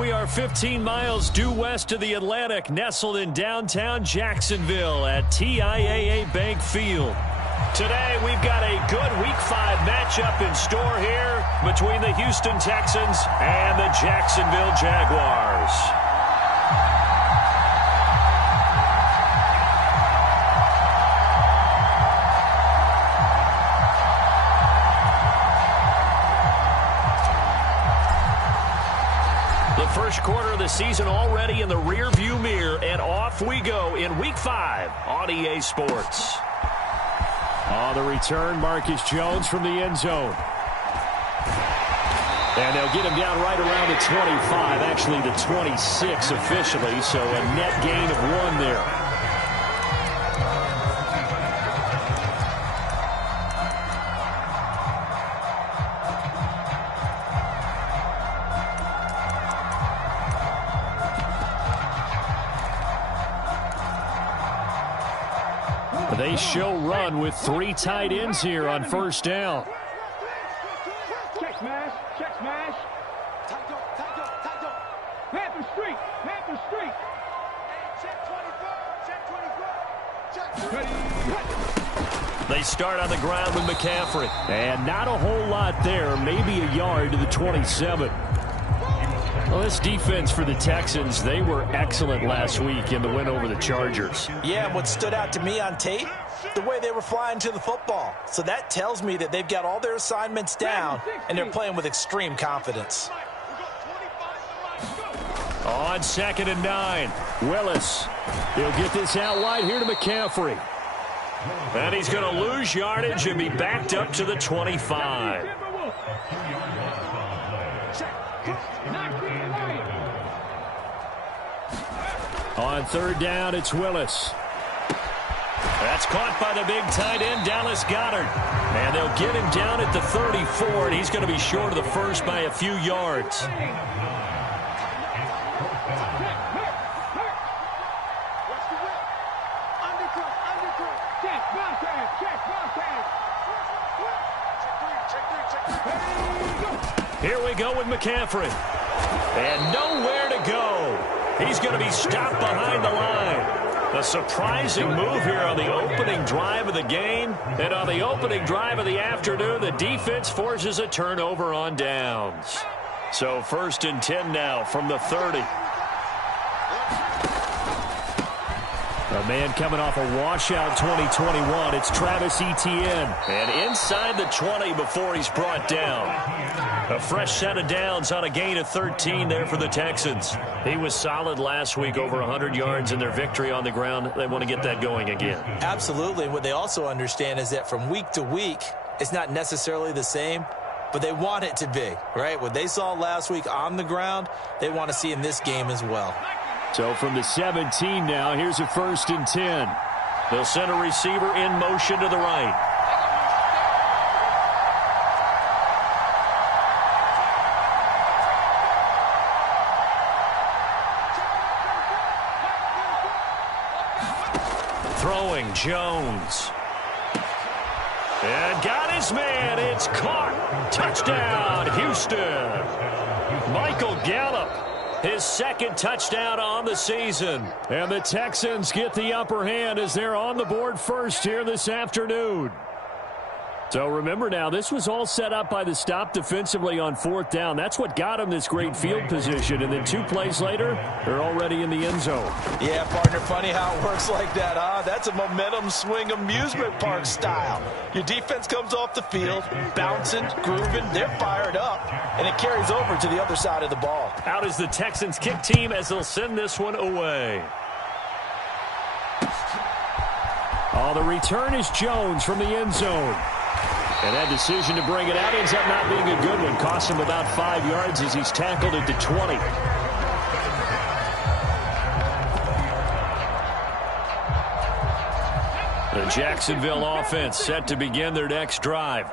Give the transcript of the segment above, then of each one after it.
We are 15 miles due west of the Atlantic, nestled in downtown Jacksonville at TIAA Bank Field. Today, we've got a good Week 5 matchup in store here between the Houston Texans and the Jacksonville Jaguars. The first quarter of the season already in the rearview mirror, and off we go in Week 5 on EA Sports. On the return, Marcus Jones from the end zone. And they'll get him down right around the 25, actually the 26 officially, so a net gain of 1 there. They show run with 3 tight ends here on first down. Check smash, check smash. Panther Street, Panther Street. Check 24, check 24. They start on the ground with McCaffrey. And not a whole lot there, maybe a yard to the 27. Well, this defense for the Texans, they were excellent last week in the win over the Chargers. Yeah, and what stood out to me on tape, the way they were flying to the football. So that tells me that they've got all their assignments down, and they're playing with extreme confidence. On 2nd and 9, Willis. He'll get this out wide here to McCaffrey. And he's going to lose yardage and be backed up to the 25. On 3rd down, it's Willis. That's caught by the big tight end, Dallas Goedert. And they'll get him down at the 34, and he's going to be short of the first by a few yards. Here we go with McCaffrey. And nowhere to go. He's going to be stopped behind the line. A surprising move here on the opening drive of the game. And on the opening drive of the afternoon, the defense forces a turnover on downs. So 1st and 10 now from the 30. A man coming off a washout 2021. It's Travis Etienne. And inside the 20 before he's brought down. A fresh set of downs on a gain of 13 there for the Texans. He was solid last week, over 100 yards in their victory on the ground. They want to get that going again. Absolutely. What they also understand is that from week to week, it's not necessarily the same, but they want it to be, right? What they saw last week on the ground, they want to see in this game as well. So from the 17 now, here's a 1st and 10. They'll send a receiver in motion to the right. Throwing Jones. And got his man. It's caught. Touchdown, Houston. Michael Gallup. His 2nd touchdown on the season. And the Texans get the upper hand as they're on the board first here this afternoon. So remember now, this was all set up by the stop defensively on 4th down. That's what got them this great field position. And then 2 plays later, they're already in the end zone. Yeah, partner, funny how it works like that, huh? That's a momentum swing amusement park style. Your defense comes off the field, bouncing, grooving, they're fired up, and it carries over to the other side of the ball. Out is the Texans kick team as they'll send this one away. Oh, the return is Jones from the end zone. And that decision to bring it out ends up not being a good one. Cost him about 5 yards as he's tackled at the 20. The Jacksonville offense set to begin their next drive.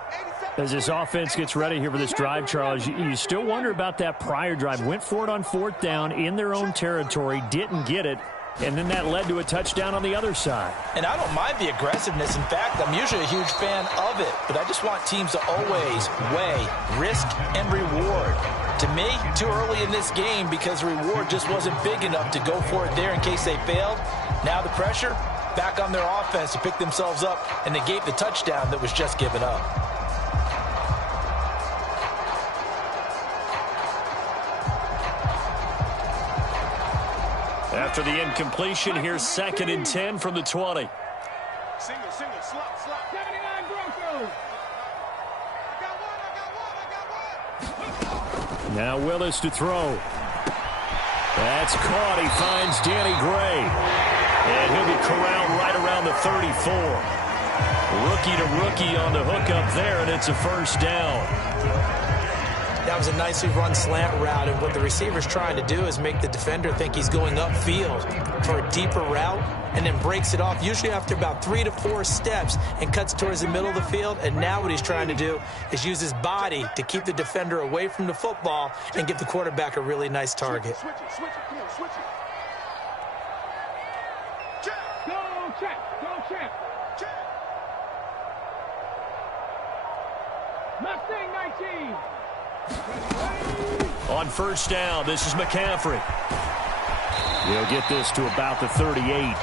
As this offense gets ready here for this drive, Charles, you still wonder about that prior drive. Went for it on 4th down in their own territory, didn't get it. and then that led to a touchdown on the other side. And I don't mind the aggressiveness. In fact, I'm usually a huge fan of it. But I just want teams to always weigh risk and reward. To me, too early in this game because the reward just wasn't big enough to go for it there in case they failed. Now the pressure back on their offense to pick themselves up and negate the touchdown that was just given up. After the incompletion, here's 2nd and 10 from the 20. Single, slot. 79 Broncos. I got one. Now Willis to throw. That's caught. He finds Danny Gray. And he'll be corralled right around the 34. Rookie to rookie on the hook up there, and it's a first down. That was a nicely run slant route, and what the receiver's trying to do is make the defender think he's going upfield for a deeper route and then breaks it off, usually after about 3 to 4 steps, and cuts towards the middle of the field. And now what he's trying to do is use his body to keep the defender away from the football and give the quarterback a really nice target. Switch it. Come on, switch it. Go, check. Mustang 19. On first down, this is McCaffrey. He'll get this to about the 38.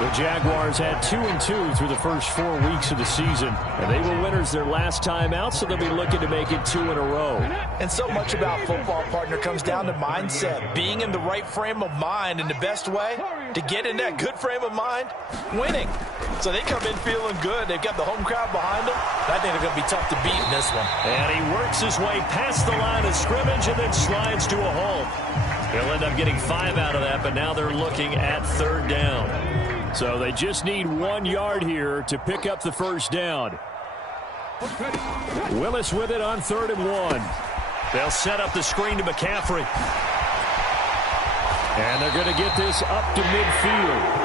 The Jaguars had 2-2 through the first 4 weeks of the season, and they were winners their last time out, so they'll be looking to make it 2 in a row. And so much about football, partner, comes down to mindset, being in the right frame of mind. And the best way to get in that good frame of mind, winning. So they come in feeling good. They've got the home crowd behind them. I think they're going to be tough to beat in this one. And he works his way past the line of scrimmage and then slides to a halt. He'll end up getting 5 out of that, but now they're looking at 3rd down. So they just need 1 yard here to pick up the first down. Willis with it on 3rd and 1. They'll set up the screen to McCaffrey. And they're going to get this up to midfield.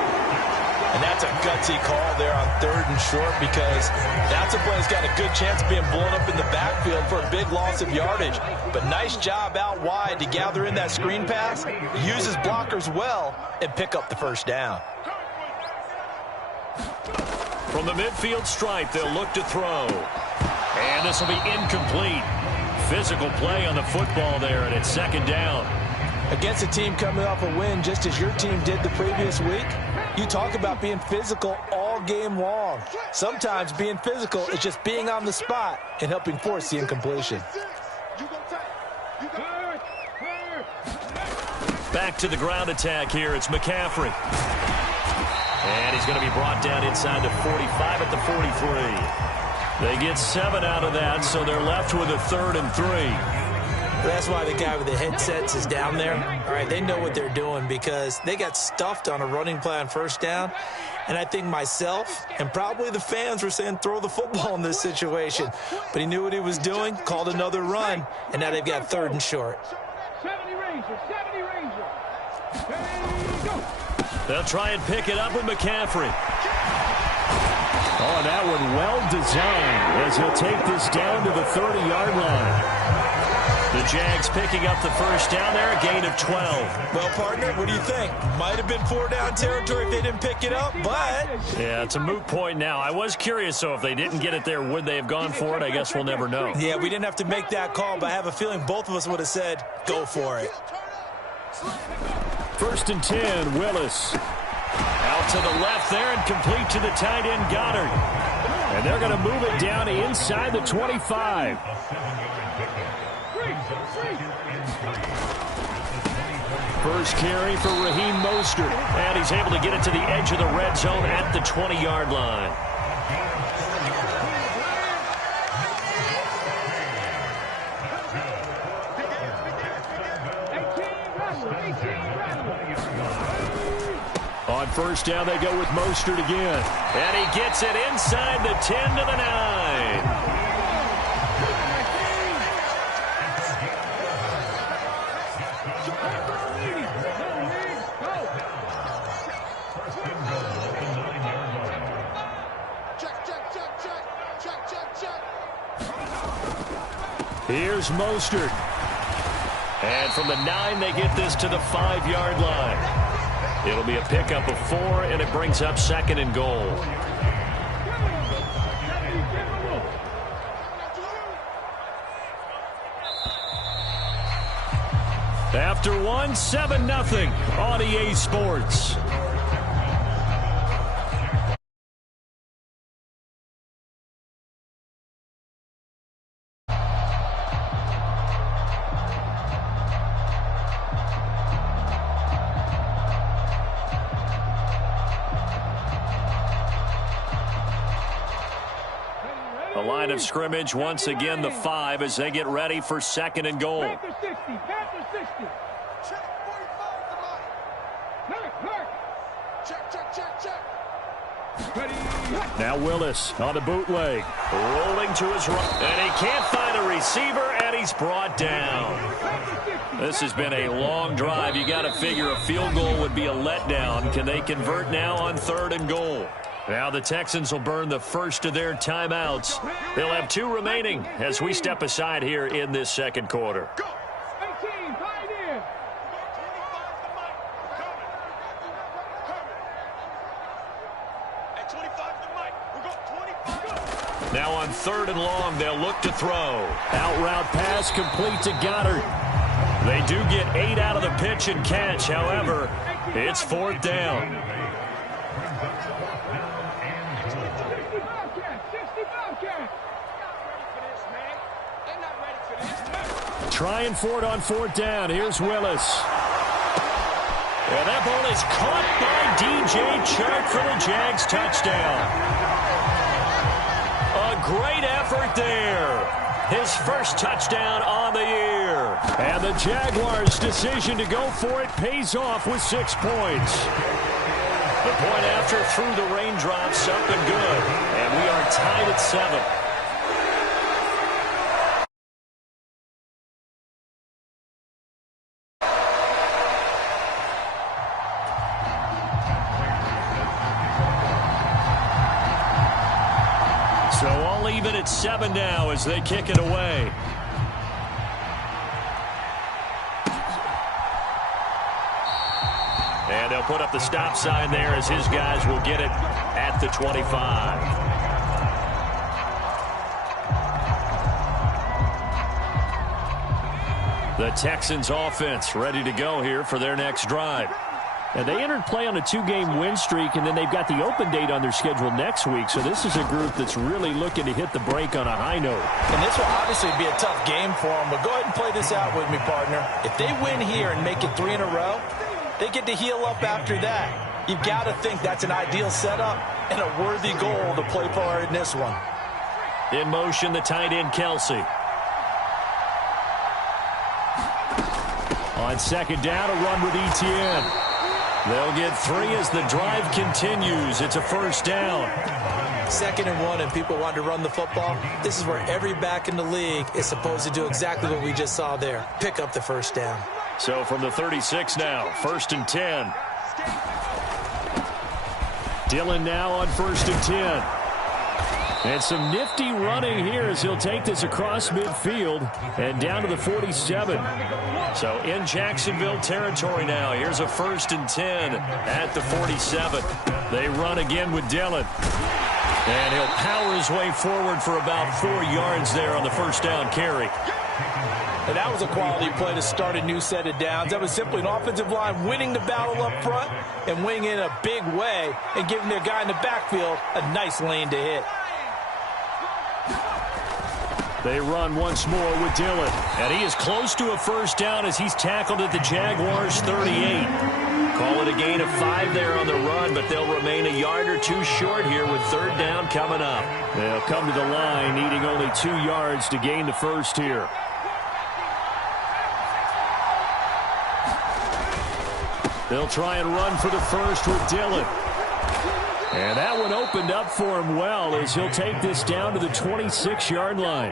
And that's a gutsy call there on 3rd and short, because that's a play that's got a good chance of being blown up in the backfield for a big loss of yardage. But nice job out wide to gather in that screen pass, use his blockers well, and pick up the first down. From the midfield stripe, they'll look to throw. And this will be incomplete. Physical play on the football there, and it's 2nd down. Against a team coming off a win just as your team did the previous week, you talk about being physical all game long. Sometimes being physical is just being on the spot and helping force the incompletion. Back to the ground attack here. It's McCaffrey. And he's going to be brought down inside the 45 at the 43. They get 7 out of that, so they're left with a 3rd and 3. That's why the guy with the headsets is down there. All right, they know what they're doing because they got stuffed on a running play on first down. And I think myself and probably the fans were saying throw the football in this situation. But he knew what he was doing, called another run, and now they've got 3rd and short. 70 Ranger. Go. They'll try and pick it up with McCaffrey. Oh, that one well designed as he'll take this down to the 30-yard line. The Jags picking up the first down there, a gain of 12. Well, partner, what do you think? Might have been 4-down territory if they didn't pick it up, but... Yeah, it's a moot point now. I was curious, so if they didn't get it there, would they have gone for it? I guess we'll never know. Yeah, we didn't have to make that call, but I have a feeling both of us would have said, go for it. 1st and 10, Willis. Out to the left there and complete to the tight end, Goddard. And they're going to move it down inside the 25. First carry for Raheem Mostert. And he's able to get it to the edge of the red zone at the 20-yard line. On first down, they go with Mostert again. And he gets it inside the 10 to the 9. Here's Mostert. And from the 9, they get this to the 5-yard line. It'll be a pickup of 4, and it brings up 2nd and goal. After 1, 7-0 on EA Sports. The line of scrimmage once again the 5 as they get ready for 2nd and goal. Panther 60. Panther 60. Check. 45 to line. Check. Ready. Now Willis on the bootleg. Rolling to his right. And he can't find a receiver, and he's brought down. This has been a long drive. You got to figure a field goal would be a letdown. Can they convert now on 3rd and goal? Now the Texans will burn the first of their timeouts. They'll have 2 remaining as we step aside here in this 2nd quarter. 18, Pioneer. Now on 3rd and long, they'll look to throw. Out route pass complete to Goddard. They do get 8 out of the pitch and catch. However, it's 4th down. Trying for it on 4th down. Here's Willis. And that ball is caught by DJ Chark for the Jags touchdown. A great effort there. His first touchdown on the year. And the Jaguars' decision to go for it pays off with 6 points. The point after through the raindrops up and good. And we are tied at 7. So all even at 7 now as they kick it away. And they'll put up the stop sign there as his guys will get it at the 25. The Texans offense ready to go here for their next drive. And they entered play on a 2-game win streak, and then they've got the open date on their schedule next week. So this is a group that's really looking to hit the break on a high note. And this will obviously be a tough game for them, but go ahead and play this out with me, partner. If they win here and make it 3 in a row, they get to heal up after that. You've got to think that's an ideal setup and a worthy goal to play for in this one. In motion, the tight end, Kelsey. On 2nd down, a run with Etienne. They'll get 3 as the drive continues. It's a 1st down. 2nd and 1, and people want to run the football. This is where every back in the league is supposed to do exactly what we just saw there. Pick up the 1st down. So from the 36 now, 1st and 10. Dillon now on 1st and 10. And some nifty running here as he'll take this across midfield and down to the 47. So in Jacksonville territory now. Here's a 1st and 10 at the 47. They run again with Dillon. And he'll power his way forward for about 4 yards there on the 1st down carry. And that was a quality play to start a new set of downs. That was simply an offensive line winning the battle up front and winning in a big way and giving their guy in the backfield a nice lane to hit. They run once more with Dillon. And he is close to a 1st down as he's tackled at the Jaguars' 38. Call it a gain of 5 there on the run, but they'll remain a yard or 2 short here with 3rd down coming up. They'll come to the line needing only 2 yards to gain the 1st here. They'll try and run for the 1st with Dillon. And that one opened up for him well as he'll take this down to the 26-yard line.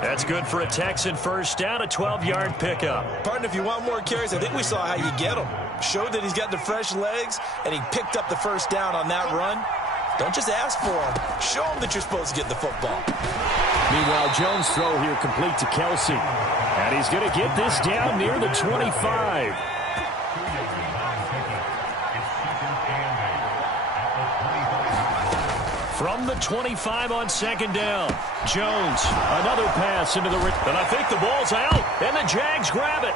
That's good for a Texan 1st down, a 12-yard pickup. Partner, if you want more carries, I think we saw how you get them. Showed that he's got the fresh legs, and he picked up the 1st down on that run. Don't just ask for him. Show him that you're supposed to get the football. Meanwhile, Jones' throw here complete to Kelsey. And he's going to get this down near the 25. From the 25 on second down. Jones, another pass into the ring. And I think the ball's out, and the Jags grab it.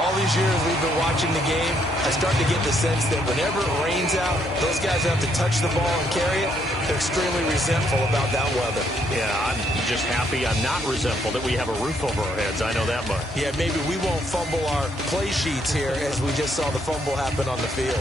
All these years we've been watching the game, I start to get the sense that whenever it rains out, those guys have to touch the ball and carry it. They're extremely resentful about that weather. Yeah, I'm just happy I'm not resentful that we have a roof over our heads. I know that much. Yeah, maybe we won't fumble our play sheets here as we just saw the fumble happen on the field.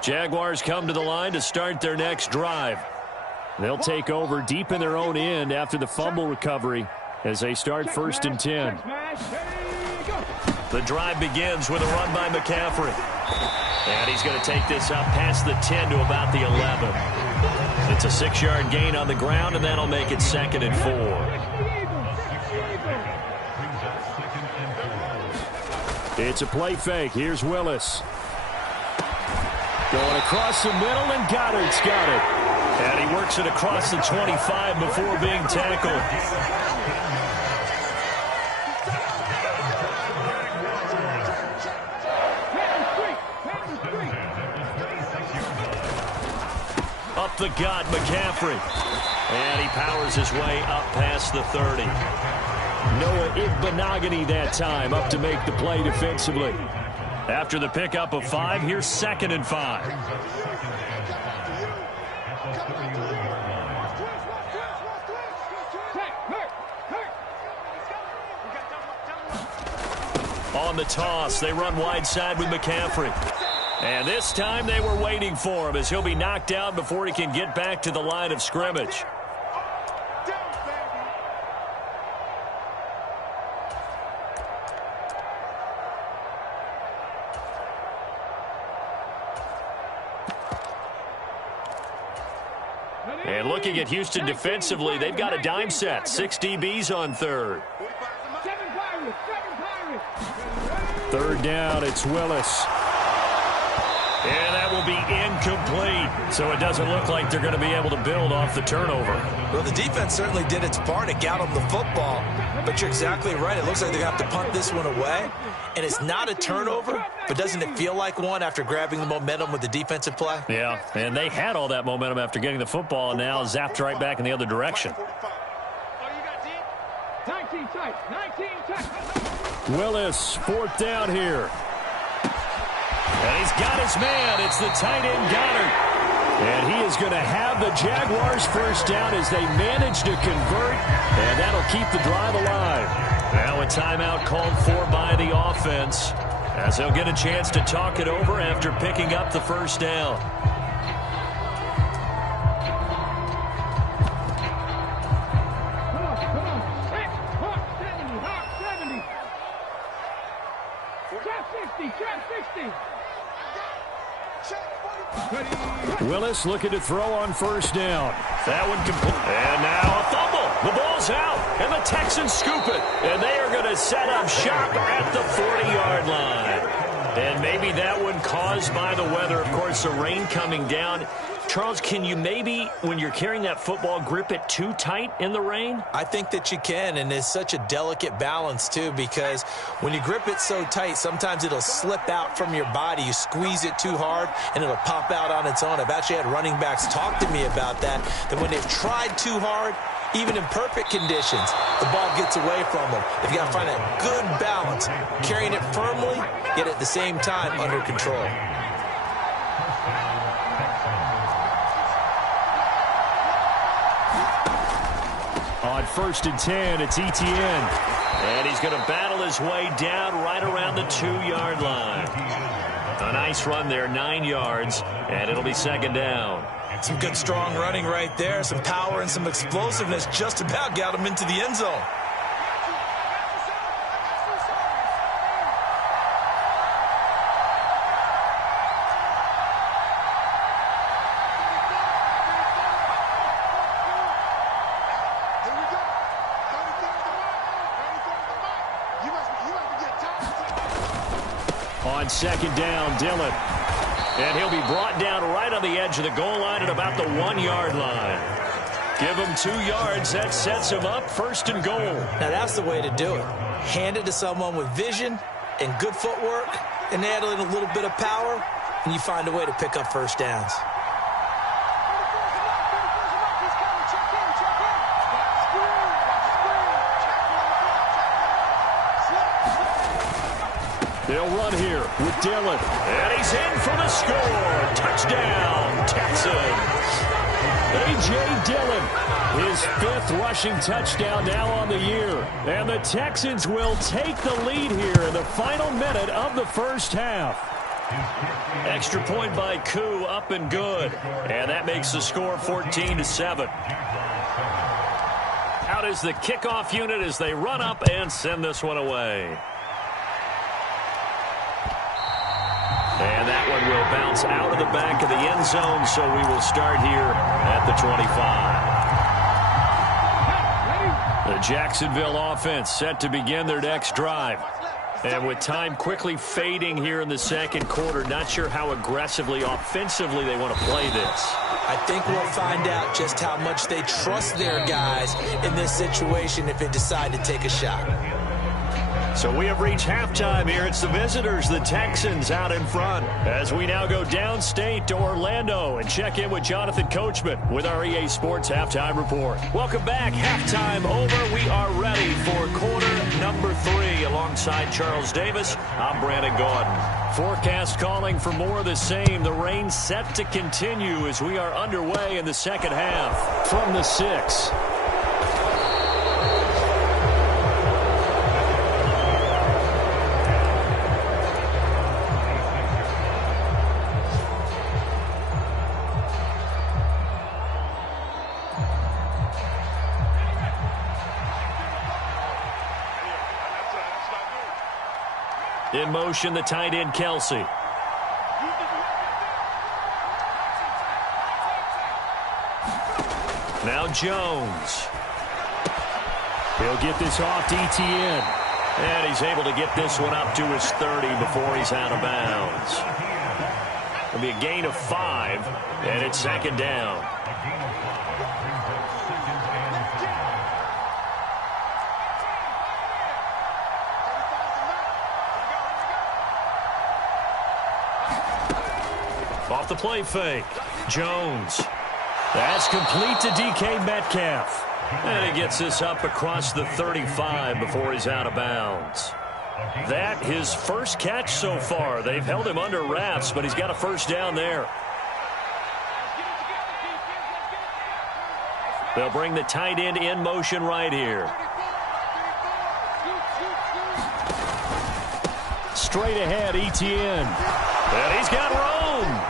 Jaguars come to the line to start their next drive. They'll take over deep in their own end after the fumble recovery as they start 1st and 10. The drive begins with a run by McCaffrey. And he's going to take this up past the 10 to about the 11. It's a 6-yard gain on the ground, and that'll make it 2nd and 4. It's a play fake. Here's Willis. Going across the middle, and Goddard's got it. And he works it across the 25 before being tackled. Up the gut, McCaffrey. And he powers his way up past the 30. Noah Igbenogany that time up to make the play defensively. After the pickup of 5, here's 2nd and 5. On the toss, they run wide side with McCaffrey. And this time they were waiting for him as he'll be knocked down before he can get back to the line of scrimmage. And looking at Houston defensively, they've got a dime set. 6 DBs on 3rd. 3rd down, it's Willis. And that will be incomplete. So it doesn't look like they're going to be able to build off the turnover. Well, the defense certainly did its part to get them the football. But you're exactly right. It looks like they have to punt this one away. And it's not a turnover, but doesn't it feel like one after grabbing the momentum with the defensive play? Yeah, and they had all that momentum after getting the football and now zapped right back in the other direction. 19 tight. Willis, 4th down here. And he's got his man. It's the tight end Goddard. And he is going to have the Jaguars 1st down as they manage to convert. And that'll keep the drive alive. Now a timeout called for by the offense as they'll get a chance to talk it over after picking up the 1st down. Willis looking to throw on 1st down. That one complete. And now a fumble. The ball's out, and the Texans scoop it. And they are going to set up shop at the 40-yard line. And maybe that one caused by the weather. Of course, the rain coming down. Charles, can you maybe, when you're carrying that football, grip it too tight in the rain? I think that you can, and it's such a delicate balance, too, because when you grip it so tight, sometimes it'll slip out from your body. You squeeze it too hard, and it'll pop out on its own. I've actually had running backs talk to me about that when they've tried too hard, even in perfect conditions, the ball gets away from them. They've got to find a good balance, carrying it firmly, yet at the same time under control. On 1st and 10, it's Etienne. And he's going to battle his way down right around the 2-yard line. A nice run there, 9 yards, and it'll be second down. Some good, strong running right there. Some power and some explosiveness just about got him into the end zone. On second down, Dillon. And he'll be brought down right on the edge of the goal line at about the 1-yard line. Give him 2 yards. That sets him up first and goal. Now, that's the way to do it. Hand it to someone with vision and good footwork, and add in a little bit of power, and you find a way to pick up first downs. They'll run here with Dillon. And he's in for the score. Touchdown, Texans. A.J. Dillon, his 5th rushing touchdown now on the year. And the Texans will take the lead here in the final minute of the first half. Extra point by Koo, up and good. And that makes the score 14-7. Out is the kickoff unit as they run up and send this one away. And that one will bounce out of the back of the end zone, so we will start here at the 25. The Jacksonville offense set to begin their next drive. And with time quickly fading here in the second quarter, not sure how aggressively, offensively they want to play this. I think we'll find out just how much they trust their guys in this situation if they decide to take a shot. So we have reached halftime here. It's the visitors, the Texans, out in front. As we now go downstate to Orlando and check in with Jonathan Coachman with our EA Sports Halftime Report. Welcome back. Halftime over. We are ready for quarter number 3 alongside Charles Davis. I'm Brandon Gordon. Forecast calling for more of the same. The rain set to continue as we are underway in the second half. From the 6. In motion, the tight end, Kelsey. Now Jones. He'll get this off to Etienne. And he's able to get this one up to his 30 before he's out of bounds. It'll be a gain of 5, and it's second down. Off the play fake. Jones. That's complete to DK Metcalf. And he gets this up across the 35 before he's out of bounds. That his first catch so far. They've held him under wraps, but he's got a first down there. They'll bring the tight end in motion right here. Straight ahead, Etienne. And he's got room.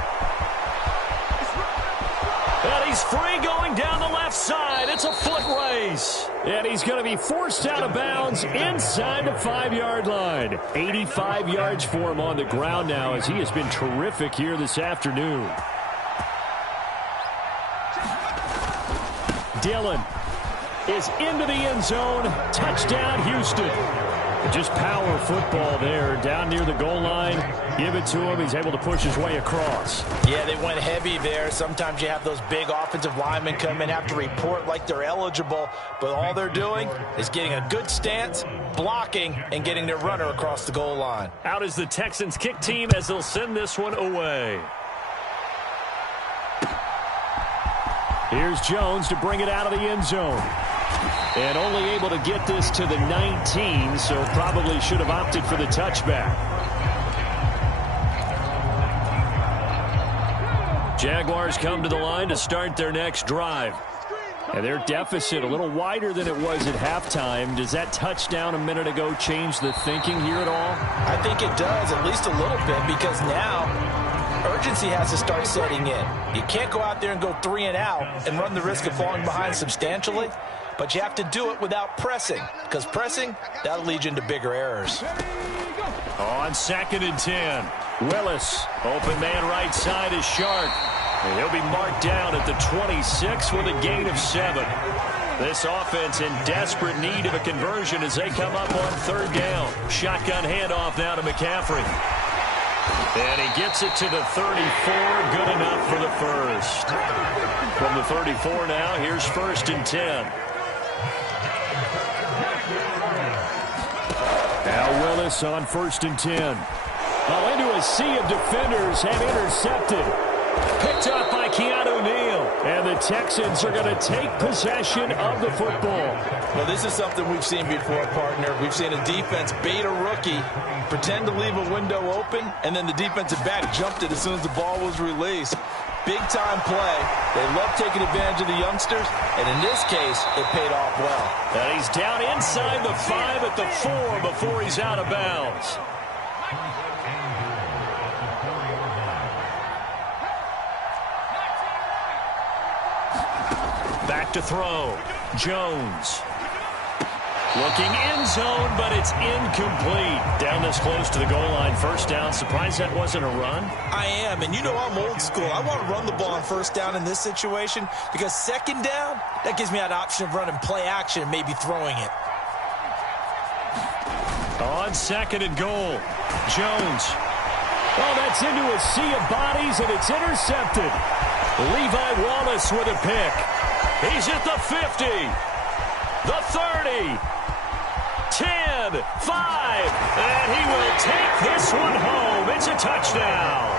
And he's free going down the left side. It's a foot race. And he's going to be forced out of bounds inside the 5-yard line. 85 yards for him on the ground now as he has been terrific here this afternoon. Dillon is into the end zone. Touchdown, Houston. Just power football there down near the goal line. Give it to him. He's able to push his way across. Yeah, they went heavy there. Sometimes you have those big offensive linemen come in, have to report like they're eligible, but all they're doing is getting a good stance, blocking, and getting their runner across the goal line. Out is the Texans kick team as they'll send this one away. Here's Jones to bring it out of the end zone. And only able to get this to the 19, so probably should have opted for the touchback. Jaguars come to the line to start their next drive. And their deficit a little wider than it was at halftime. Does that touchdown a minute ago change the thinking here at all? I think it does, at least a little bit, because now urgency has to start setting in. You can't go out there and go 3 and out and run the risk of falling behind substantially, but you have to do it without pressing, because pressing, that'll lead you into bigger errors. On 2nd and 10, Willis, open man right side is Sharp. And he'll be marked down at the 26 with a gain of 7. This offense in desperate need of a conversion as they come up on 3rd down. Shotgun handoff now to McCaffrey. And he gets it to the 34, good enough for the first. From the 34 now, here's 1st and 10. Now Willis on 1st and 10. Oh, into a sea of defenders and intercepted. Picked up by Keanu Neal. And the Texans are going to take possession of the football. Well, this is something we've seen before, partner. We've seen a defense bait a rookie, pretend to leave a window open, and then the defensive back jumped it as soon as the ball was released. Big-time play. They love taking advantage of the youngsters, and in this case, it paid off well. And he's down inside the 5 at the 4 before he's out of bounds. Back to throw. Jones. Looking end zone, but it's incomplete. Down this close to the goal line. 1st down. Surprised that wasn't a run? I am, and you know I'm old school. I want to run the ball on 1st down in this situation because 2nd down, that gives me that option of running play action and maybe throwing it. On 2nd and goal. Jones. Oh, that's into a sea of bodies, and it's intercepted. Levi Wallace with a pick. He's at the 50, the 30, 10, 5, and he will take this one home. It's a touchdown.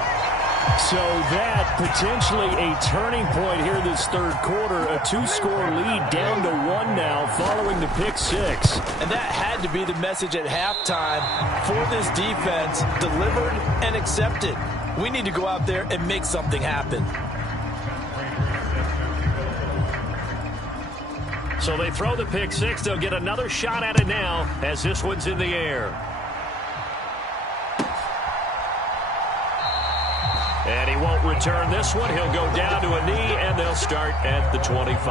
So that potentially a turning point here this 3rd quarter. A 2-score lead down to 1 now following the pick 6. And that had to be the message at halftime for this defense, delivered and accepted. We need to go out there and make something happen. So they throw the pick 6. They'll get another shot at it now as this one's in the air. And he won't return this one. He'll go down to a knee, and they'll start at the 25.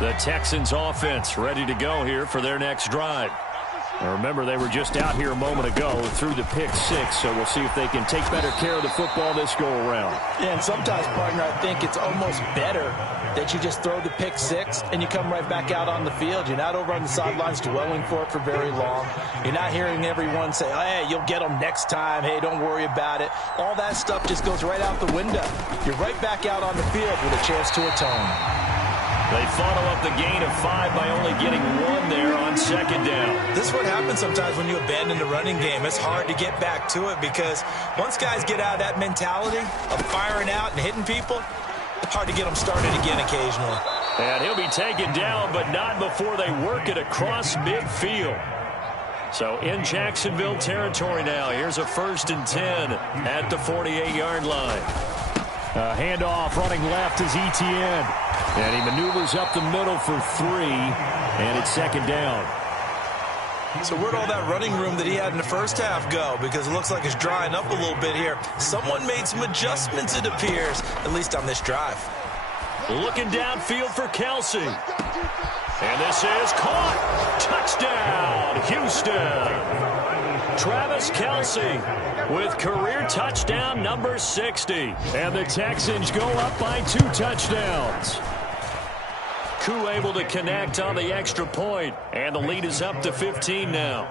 The Texans offense ready to go here for their next drive. Now remember, they were just out here a moment ago through the pick 6, so we'll see if they can take better care of the football this go-around. Yeah, and sometimes, partner, I think it's almost better that you just throw the pick 6 and you come right back out on the field. You're not over on the sidelines dwelling for it for very long. You're not hearing everyone say, oh, hey, you'll get them next time. Hey, don't worry about it. All that stuff just goes right out the window. You're right back out on the field with a chance to atone. They follow up the gain of 5 by only getting 1 there on 2nd down. This is what happens sometimes when you abandon the running game. It's hard to get back to it because once guys get out of that mentality of firing out and hitting people, it's hard to get them started again occasionally. And he'll be taken down, but not before they work it across midfield. So in Jacksonville territory now. Here's a 1st and 10 at the 48-yard line. Handoff running left is Etienne. And he maneuvers up the middle for 3. And it's 2nd down. So where'd all that running room that he had in the 1st half go? Because it looks like it's drying up a little bit here. Someone made some adjustments, it appears, at least on this drive. Looking downfield for Kelsey. And this is caught. Touchdown, Houston. Travis Kelsey with career touchdown number 60. And the Texans go up by 2 touchdowns. Koo able to connect on the extra point, and the lead is up to 15 now.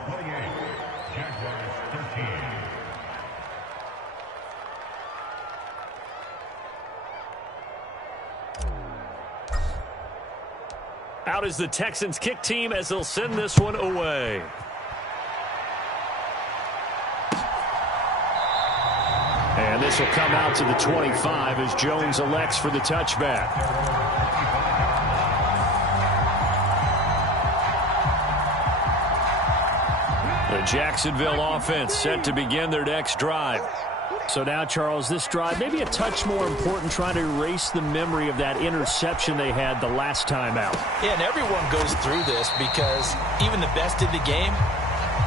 Out is the Texans kick team as they'll send this one away. And this will come out to the 25 as Jones elects for the touchback. The Jacksonville offense set to begin their next drive. So now, Charles, this drive maybe a touch more important, trying to erase the memory of that interception they had the last time out. Yeah, and everyone goes through this because even the best in the game,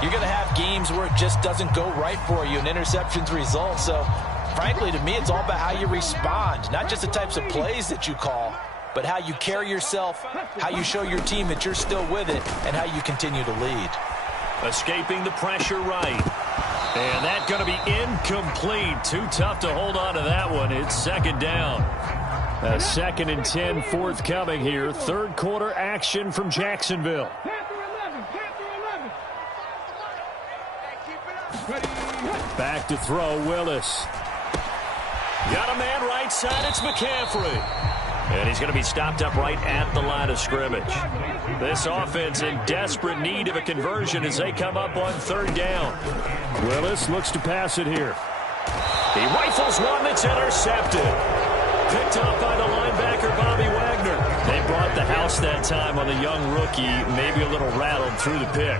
you're going to have games where it just doesn't go right for you and interceptions result. So, frankly, to me, it's all about how you respond, not just the types of plays that you call, but how you carry yourself, how you show your team that you're still with it, and how you continue to lead. Escaping the pressure right. And that's going to be incomplete. Too tough to hold on to that one. It's second down. A 2nd and 10 forthcoming here. Third quarter action from Jacksonville. Back to throw, Willis. Got a man right side, it's McCaffrey. And he's going to be stopped up right at the line of scrimmage. This offense in desperate need of a conversion as they come up on third down. Willis looks to pass it here. He rifles one that's intercepted. Picked up by the linebacker, Bobby Wagner. They brought the house that time on the young rookie, maybe a little rattled through the pick.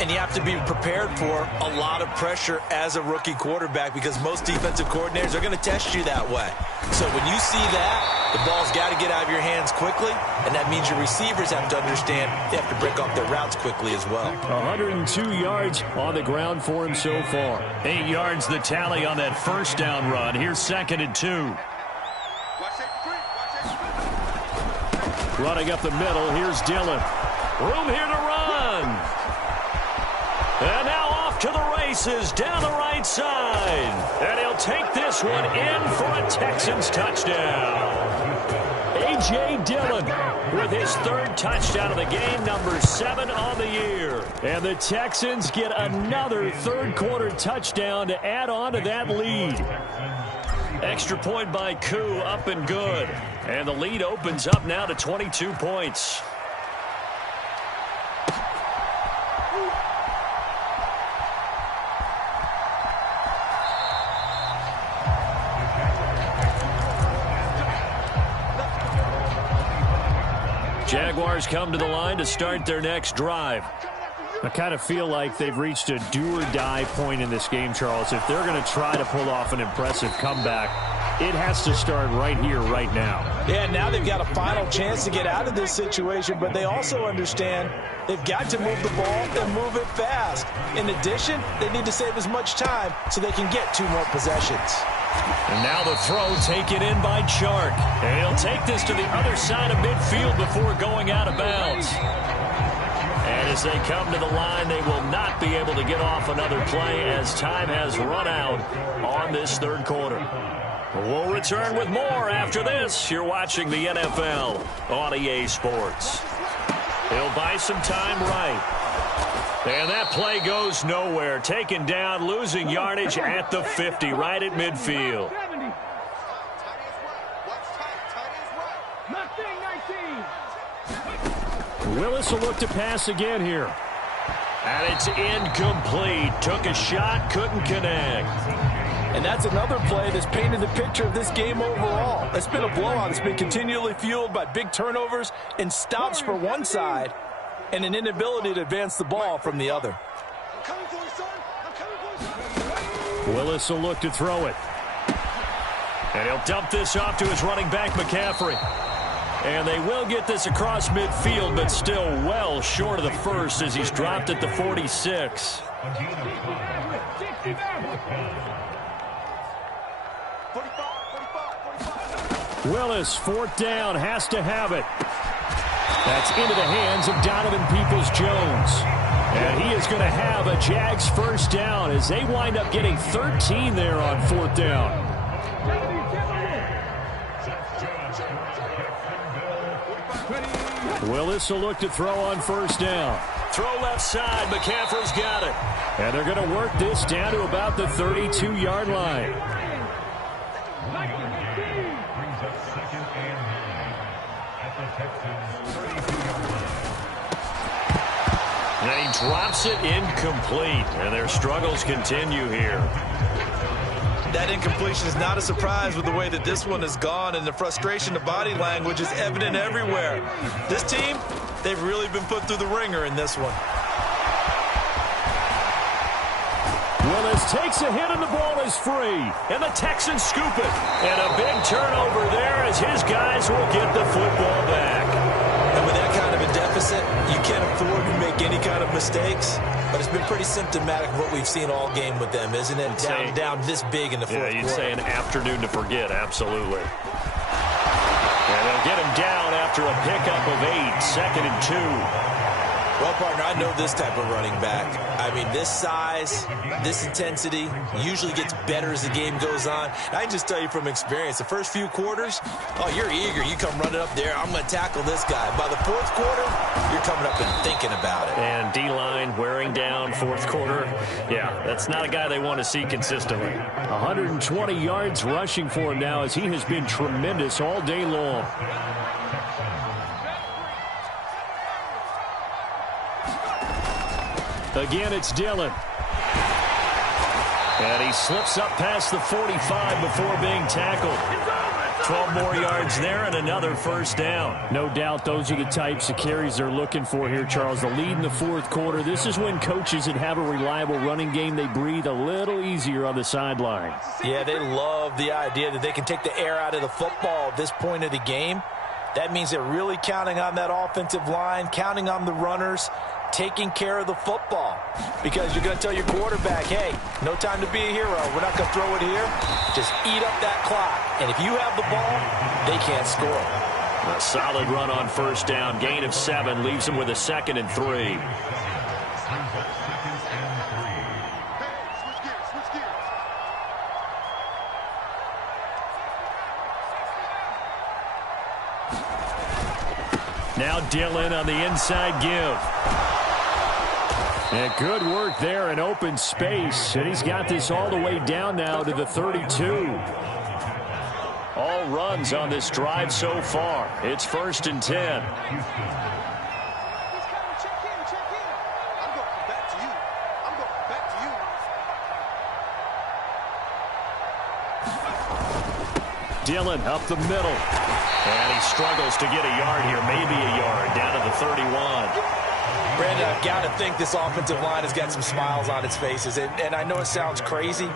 And you have to be prepared for a lot of pressure as a rookie quarterback because most defensive coordinators are going to test you that way. So when you see that, the ball's got to get out of your hands quickly, and that means your receivers have to understand they have to break off their routes quickly as well. 102 yards on the ground for him so far. 8 yards the tally on that first down run. Here's 2nd and 2. Running up the middle, here's Dillon. Room here to run. And now off to the races down the right side. And he'll take this one in for a Texans touchdown. A.J. Dillon with his 3rd touchdown of the game, number 7 on the year. And the Texans get another third quarter touchdown to add on to that lead. Extra point by Koo, up and good. And the lead opens up now to 22 points. Jaguars come to the line to start their next drive. I kind of feel like they've reached a do-or-die point in this game, Charles. If they're going to try to pull off an impressive comeback, it has to start right here, right now. Yeah, now they've got a final chance to get out of this situation, but they also understand they've got to move the ball and move it fast. In addition, they need to save as much time so they can get 2 more possessions. And now the throw taken in by Chark. And he'll take this to the other side of midfield before going out of bounds. And as they come to the line, they will not be able to get off another play as time has run out on this third quarter. We'll return with more after this. You're watching the NFL on EA Sports. He'll buy some time right. And that play goes nowhere. Taken down, losing yardage at the 50, right at midfield. Willis will look to pass again here. And it's incomplete. Took a shot, couldn't connect. And that's another play that's painted the picture of this game overall. It's been a blowout. It's been continually fueled by big turnovers and stops for one side and an inability to advance the ball from the other. Willis will look to throw it. And he'll dump this off to his running back, McCaffrey. And they will get this across midfield, but still well short of the first as he's dropped at the 46. Willis, 4th down, has to have it. That's into the hands of Donovan Peoples-Jones. And he is going to have a Jags first down as they wind up getting 13 there on 4th down. Willis will look to throw on first down. Throw left side, McCaffrey's got it. And they're going to work this down to about the 32-yard line. And he drops it incomplete. And their struggles continue here. That incompletion is not a surprise with the way that this one has gone, and the frustration, the body language is evident everywhere. This team, they've really been put through the ringer in this one. Willis Just takes a hit and the ball is free. And the Texans scoop it. And a big turnover there as his guys will get the football back. And with that kind of a deficit, you can't afford to make any kind of mistakes. But it's been pretty symptomatic of what we've seen all game with them, isn't it? Down this big in the fourth quarter. Yeah, you'd say an afternoon to forget, absolutely. And they'll get him down after a pickup of 8, 2nd and 2. Well, partner, I know this type of running back. I mean, this size, this intensity usually gets better as the game goes on. I can just tell you from experience, the first few quarters, oh, you're eager. You come running up there, I'm going to tackle this guy. By the fourth quarter, you're coming up and thinking about it. And D-line wearing down fourth quarter. Yeah, that's not a guy they want to see consistently. 120 yards rushing for him now as he has been tremendous all day long. Again, it's Dillon. And he slips up past the 45 before being tackled. 12 more yards there and another first down. No doubt those are the types of carries they're looking for here, Charles. The lead in the fourth quarter. This is when coaches that have a reliable running game, they breathe a little easier on the sideline. Yeah, they love the idea that they can take the air out of the football at this point of the game. That means they're really counting on that offensive line, counting on the runners, taking care of the football. Because you're going to tell your quarterback, hey, no time to be a hero. We're not going to throw it here. Just eat up that clock. And if you have the ball, they can't score. A solid run on first down. Gain of 7 leaves him with a 2nd and 3. Now Dillon on the inside give. And good work there in open space. And he's got this all the way down now to the 32. All runs on this drive so far. It's 1st and 10. Dillon up the middle. And he struggles to get a yard here, maybe a yard, down to the 31. Brandon, I've got to think this offensive line has got some smiles on its faces. And I know it sounds crazy,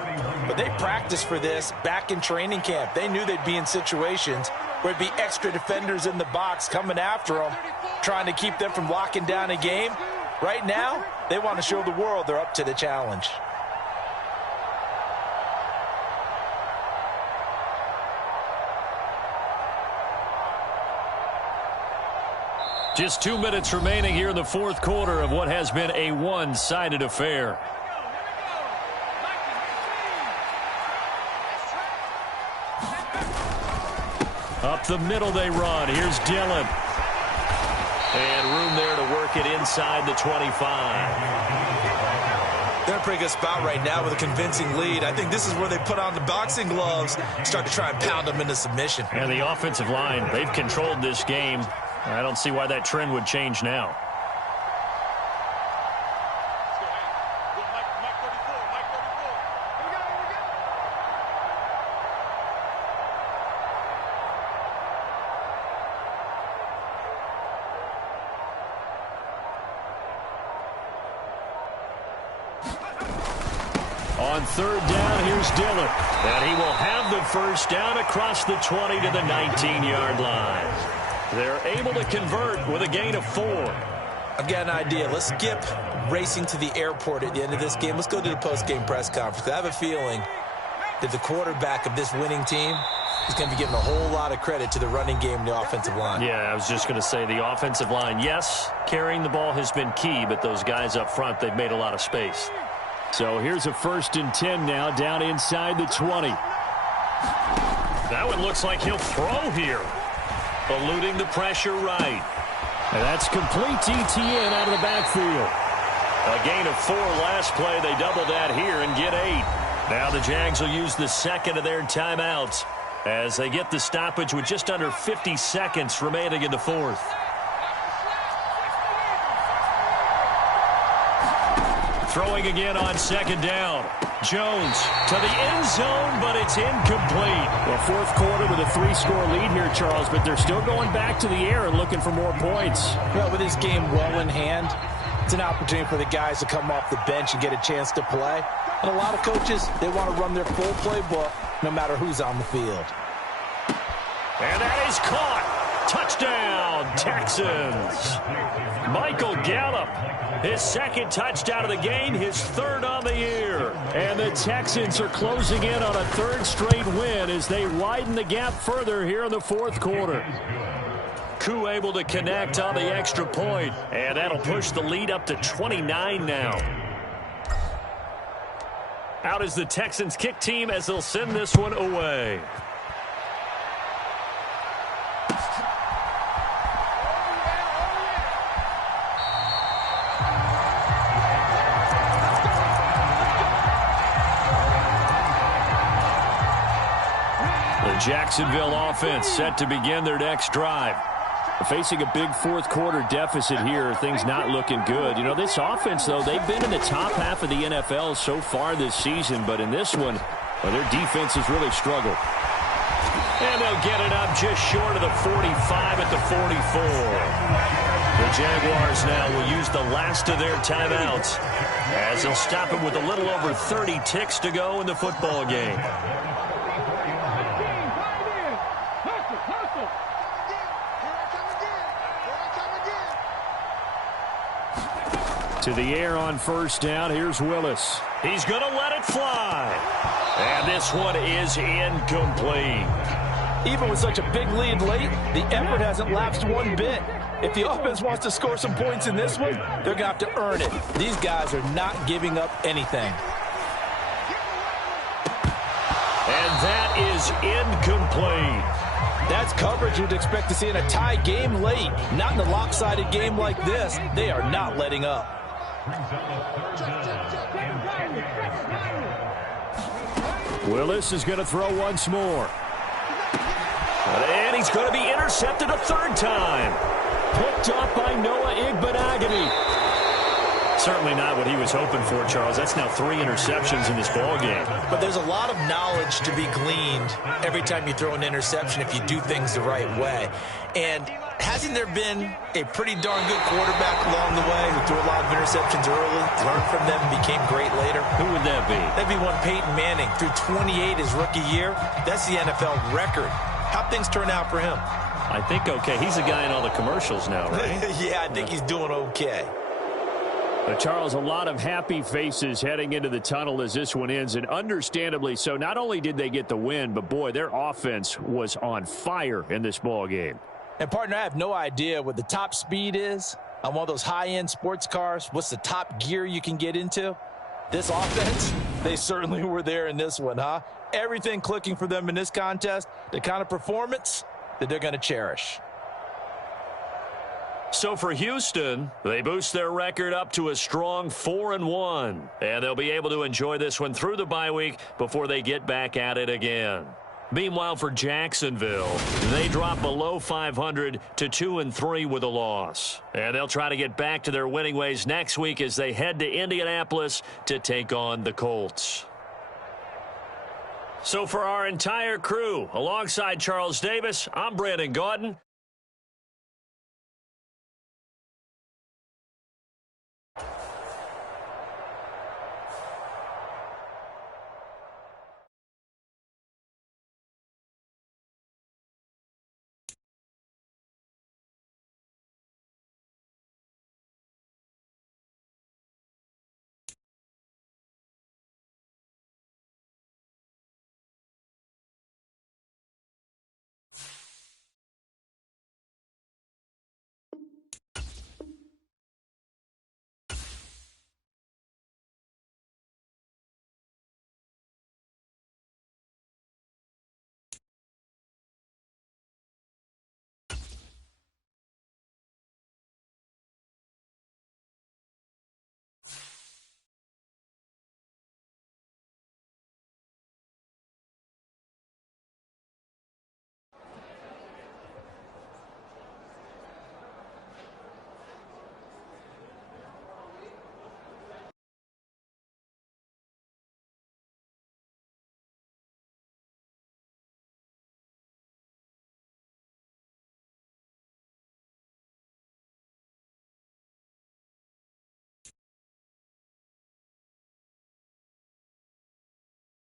but they practiced for this back in training camp. They knew they'd be in situations where it'd be extra defenders in the box coming after them, trying to keep them from locking down a game. Right now, they want to show the world they're up to the challenge. Just 2 minutes remaining here in the fourth quarter of what has been a one-sided affair. Up the middle they run. Here's Dillon. And room there to work it inside the 25. They're in a pretty good spot right now with a convincing lead. I think this is where they put on the boxing gloves, start to try and pound them into submission. And the offensive line, they've controlled this game. I don't see why that trend would change now. On third down, here's Dillon. And he will have the first down across the 20 to the 19-yard line. They're able to convert with a gain of 4. I've got an idea. Let's skip racing to the airport at the end of this game. Let's go to the post-game press conference. I have a feeling that the quarterback of this winning team is going to be giving a whole lot of credit to the running game and the offensive line. Yeah, I was just going to say the offensive line, yes, carrying the ball has been key, but those guys up front, they've made a lot of space. So here's a 1st and 10 now, down inside the 20. That one looks like he'll throw here. Eluding the pressure right. And that's complete to Etienne out of the backfield. A gain of 4 last play. They double that here and get 8. Now the Jags will use the second of their timeouts as they get the stoppage with just under 50 seconds remaining in the fourth. Throwing again on second down. Jones to the end zone, but it's incomplete. Well, fourth quarter with a 3-score lead here, Charles, but they're still going back to the air and looking for more points. Well, with this game well in hand, It's an opportunity for the guys to come off the bench and get a chance to play. And a lot of coaches, they want to run their full playbook no matter who's on the field. And that is caught. Touchdown, Texans. Michael Gallup, his second touchdown of the game, his third on the year. And the Texans are closing in on a third straight win as they widen the gap further here in the fourth quarter. Koo able to connect on the extra point, and that'll push the lead up to 29 now. Out is the Texans kick team as they'll send this one away. The Jacksonville offense set to begin their next drive. Facing a big fourth quarter deficit here, things not looking good. You know, this offense, though, they've been in the top half of the NFL so far this season, but in this one, well, their defense has really struggled. And they'll get it up just short of the 45 at the 44. The Jaguars now will use the last of their timeouts as they'll stop it with a little over 30 ticks to go in the football game. To the air on first down. Here's Willis. He's going to let it fly. And this one is incomplete. Even with such a big lead late, the effort hasn't lapsed one bit. If the offense wants to score some points in this one, they're going to have to earn it. These guys are not giving up anything. And that is incomplete. That's coverage you'd expect to see in a tie game late. Not in a lopsided game like this. They are not letting up. Willis is going to throw once more. And he's going to be intercepted a third time. Picked up by Noah Igbenogany. Certainly not what he was hoping for, Charles. That's now 3 interceptions in this ball game. But there's a lot of knowledge to be gleaned every time you throw an interception if you do things the right way. And hasn't there been a pretty darn good quarterback along the way who threw a lot of interceptions early, learned from them, and became great later? Who would that be? That'd be one Peyton Manning. Threw 28 his rookie year. That's the NFL record. How'd things turn out for him? I think okay. He's the guy in all the commercials now, right? Yeah, I think he's doing okay. Charles, a lot of happy faces heading into the tunnel as this one ends, and understandably so. Not only did they get the win, but, boy, their offense was on fire in this ball game. And, partner, I have no idea what the top speed is on one of those high-end sports cars. What's the top gear you can get into? This offense, they certainly were there in this one, huh? Everything clicking for them in this contest, the kind of performance that they're going to cherish. So for Houston, they boost their record up to a strong 4-1. And they'll be able to enjoy this one through the bye week before they get back at it again. Meanwhile, for Jacksonville, they drop below 500 to 2-3 with a loss. And they'll try to get back to their winning ways next week as they head to Indianapolis to take on the Colts. So for our entire crew, alongside Charles Davis, I'm Brandon Gaudin.